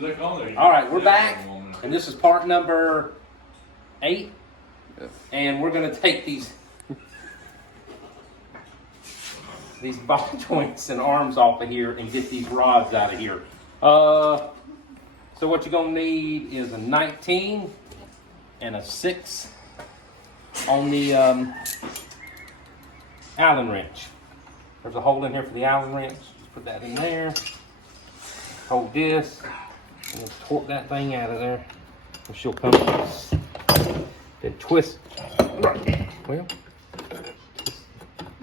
All right, we're back, and this is part number 8, and we're going to take these ball joints and arms off of here and get these rods out of here. So what you're going to need is a 19 and a 6 on the Allen wrench. There's a hole in here for the Allen wrench. Just put that in there. Hold this, and then torque that thing out of there, and she'll come loose. Then twist, well,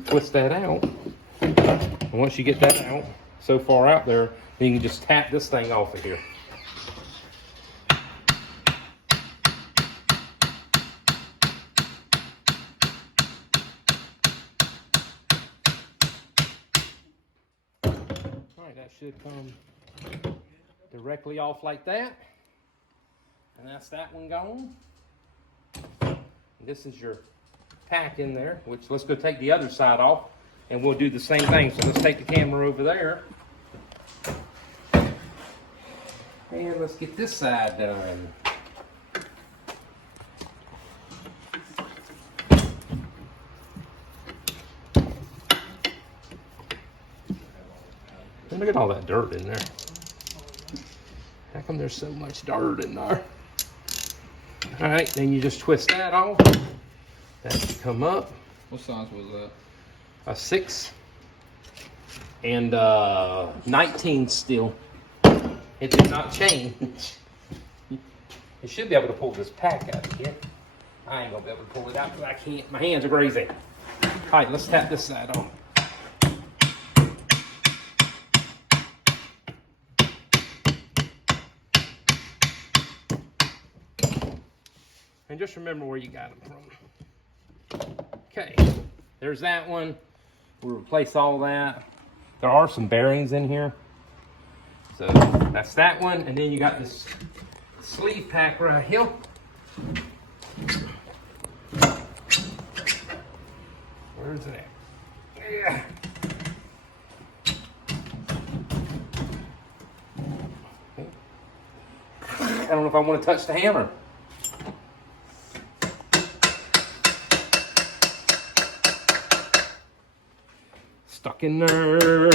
twist that out. And once you get that out, so far out there, then you can just tap this thing off of here. Alright, that should come directly off like that. And that's that one gone. This is your tack in there, which let's go take the other side off and we'll do the same thing. So let's take the camera over there. And let's get this side done. And look at all that dirt in there. How come there's so much dirt in there? All right, then you just twist that off. That should come up. What size was that? A 6 and 19 still. It did not change. You should be able to pull this pack out of here. I ain't gonna be able to pull it out because I can't. My hands are crazy. All right, let's tap this side on. And just remember where you got them from. Okay, there's that one. We'll replace all that. There are some bearings in here. So that's that one. And then you got this sleeve pack right here. Where's it at? Yeah. Okay. I don't know if I want to touch the hammer. Stuck in there.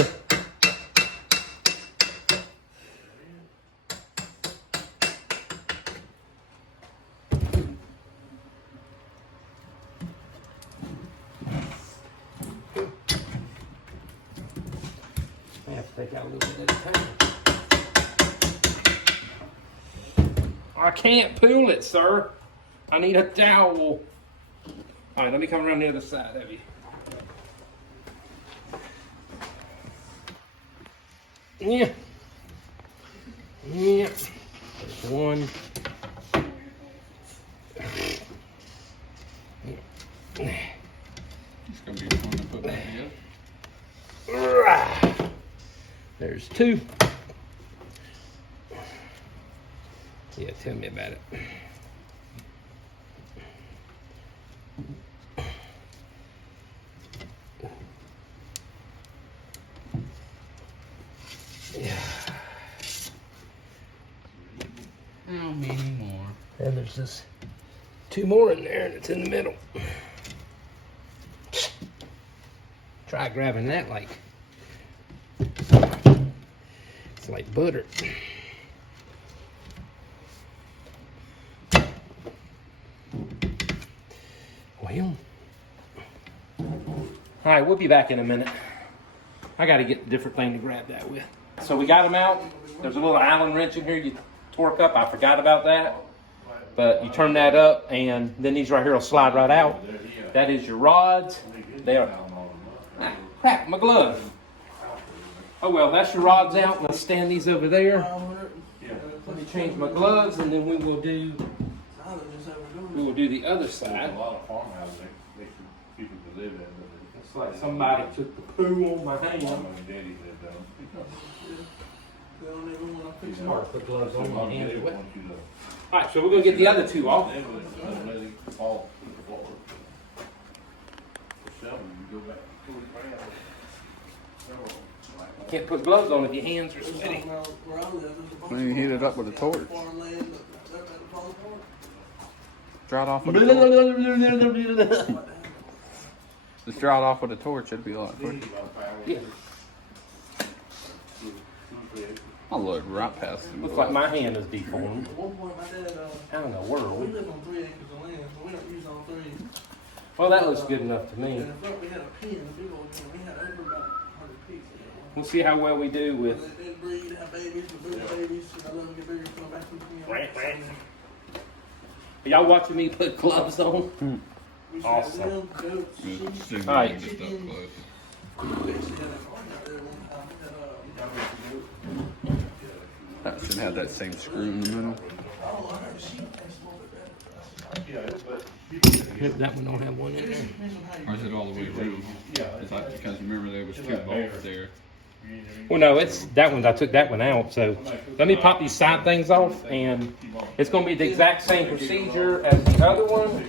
I have to take out a little bit at a time. I can't pull it, sir. I need a towel. All right, let me come around the other side of you. Yeah. Yeah. There's one. It's gonna be fun to put back together. There's 2. Yeah, tell me about it. Yeah. How many more? And there's just 2 more in there, and it's in the middle. Try grabbing that like it's like butter. Well, all right, we'll be back in a minute. I got to get a different thing to grab that with. So we got them out. There's a little Allen wrench in here you torque up. I forgot about that. But you turn that up, and then these right here will slide right out. That is your rods. They are, crap, my glove. Oh well, that's your rods out. Let's stand these over there. Let me change my gloves, and then we will do the other side. A lot of farmhouses they people to live in. It's like somebody took the poo on my hand. Mom and daddy lived down. They don't even want to fix It's it. hard to put gloves on my hands. They All want you to. right, so we're gonna get the other 2 off. They would let it fall to the floor. For selling, you go back to 40 pounds. Can't put gloves on if your hands are sweaty. Where I live, there's a bunch Then you of heat it up with a torch. farmland that they're about to fall apart. Dry it off with a torch. Just dry it off with a torch, it'd be a lot quicker. Yeah. I look right past him. Looks like my hand is deformed. At one point, my dad, I don't know, where are we we? live on 3 acres of land, but we don't use all 3. Well, that looks good enough to me. And in front, we had a pen, a big old pen. We had over about 100 pigs. We'll see how well we do with. They breed, have babies, we breed babies, and I let them get bigger, come back from Are y'all watching me put gloves on? We used to have Awesome. them, goats, sheep. Zoom All right. in and get up close. We actually had a farm out there one time. That should have that same screw in the middle. I heard sheep taste a little bit better. That one don't have one in there. Depends on how you Or is it all the way around? Is that because remember there was 2 bolts there? Well, no, it's that one. I took that one out. So let me pop these side things off, and it's going to be the exact same procedure as the other one.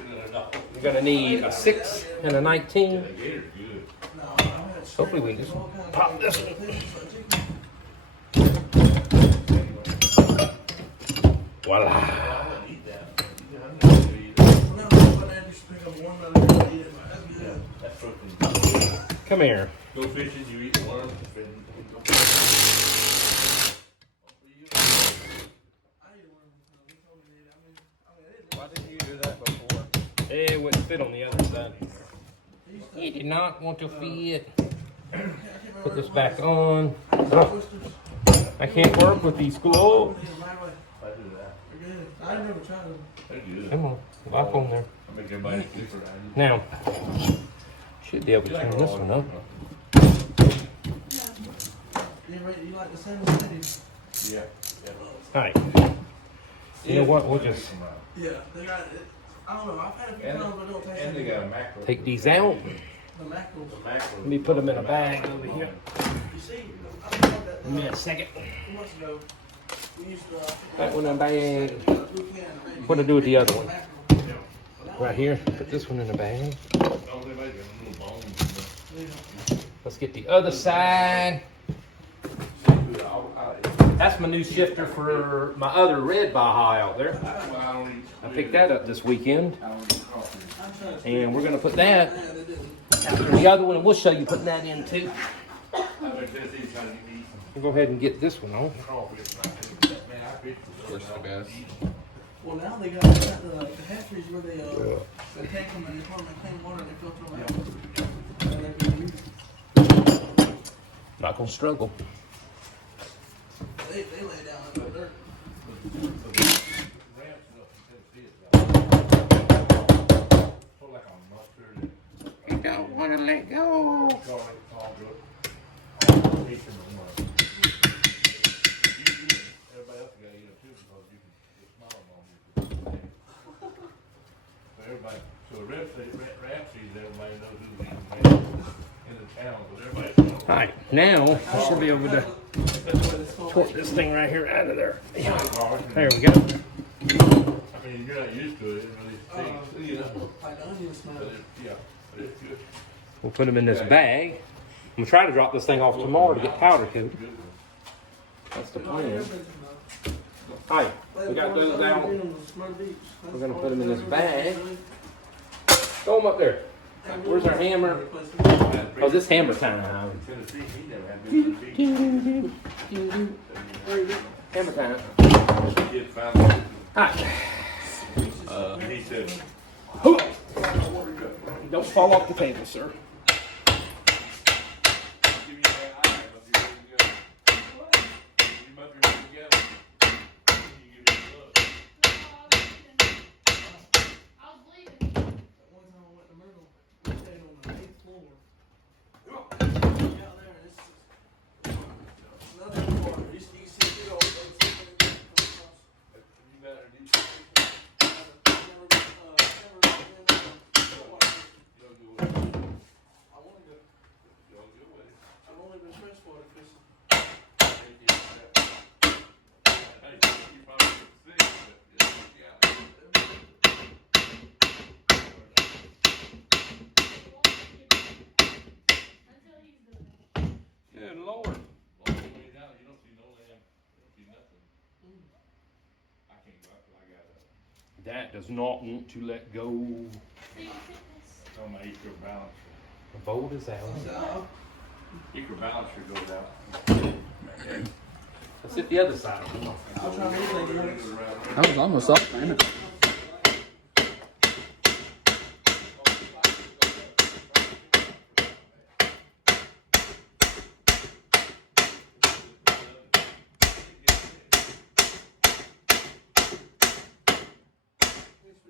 You're going to need a 6 and a 19. Hopefully we can just pop this one. Voila. Come here. Go fishing, you eat worms. Why didn't you do that before? It wouldn't fit on the other side. It did not want to fit. Put this back on. Oh, I can't work with these gloves. I never tried them. They're good. Come on, lock on there. I make everybody keep around. Now, should be able to turn this one up. You like the same as Yeah. Alright. You know what? We'll just Yeah, they got it. I don't know. I've had a few times, but it don't taste And they like got a mackerel. take these out. the mackerel. Let me put them in a bag over here. You see, I tried that Give me a second. 2 months ago. We used to. That one in a bag. Blue can, What to do with the other one? mackerel. Right here. Put this one in a bag. Oh, they make a little bones. Let's get the other side. That's my new shifter for my other red Baja out there. I picked that up this weekend. And we're going to put that after the other one, and we'll show you putting that in too. We'll go ahead and get this one on. Where's the gas? Well, now they got the hatcheries where they take them and they put them in clean water and they filter them out. Not going to struggle. They lay down in the dirt. You don't want to let go. All right, now I should be able to torque this thing right here out of there. There we go. I mean, you're not used to it, it really stinks, you know. Like onion smell. But yeah, but it's good. We'll put them in this bag. I'm gonna try to drop this thing off tomorrow to get powder coat. That's the plan. All right, we got those out. We're gonna put them in this bag. Throw them up there. Where's our hammer? Oh, this hammer time. Tennessee, he never had this. Hammer time. Kid found it. Hi. And he said, Don't fall off the table, sir. give you that eye, but you're ready to go. You must be ready to go. You give me a look. You better do something. You'll do it. I can't go up till I got it. That does not want to let go. It's on my equal balance. The bolt is out. So, Equal balance goes out. Let's hit the other side. I'll try to make it work. That was almost up, man.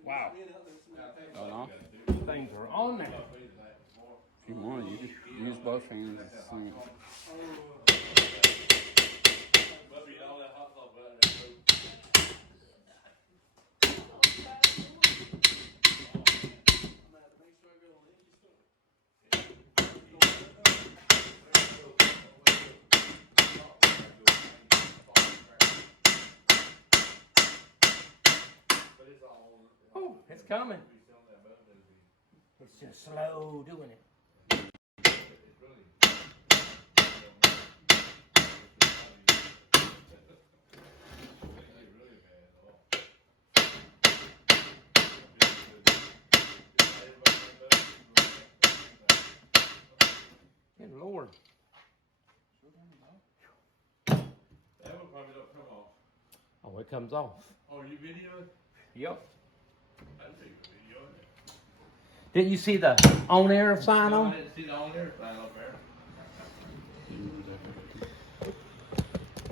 Wow. Hold on. Things are on there. If you want, you just use both hands and swing it. Must be all that hot stuff out there. Oh, it's coming. It's just slow doing it. Good Lord. That one probably don't come off. Oh, it comes off. Oh, you videoing? Yep. I didn't see the video in there. Didn't you see the on-air sign No, I on? didn't see the on there sign up there.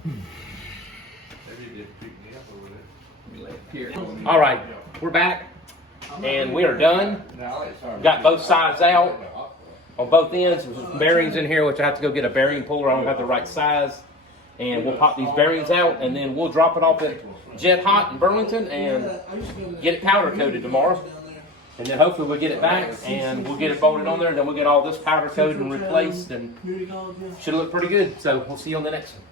Maybe it didn't pick me up over there. All right, we're back, and we are done. Got both sides out on both ends. There's some bearings in here, which I have to go get a bearing puller. I don't have the right size. And we'll pop these bearings out, and then we'll drop it off at Jet Hot in Burlington and get it powder coated tomorrow. And then hopefully we'll get it back, and we'll get it bolted on there, and then we'll get all this powder coated and replaced, and should look pretty good. So we'll see you on the next one.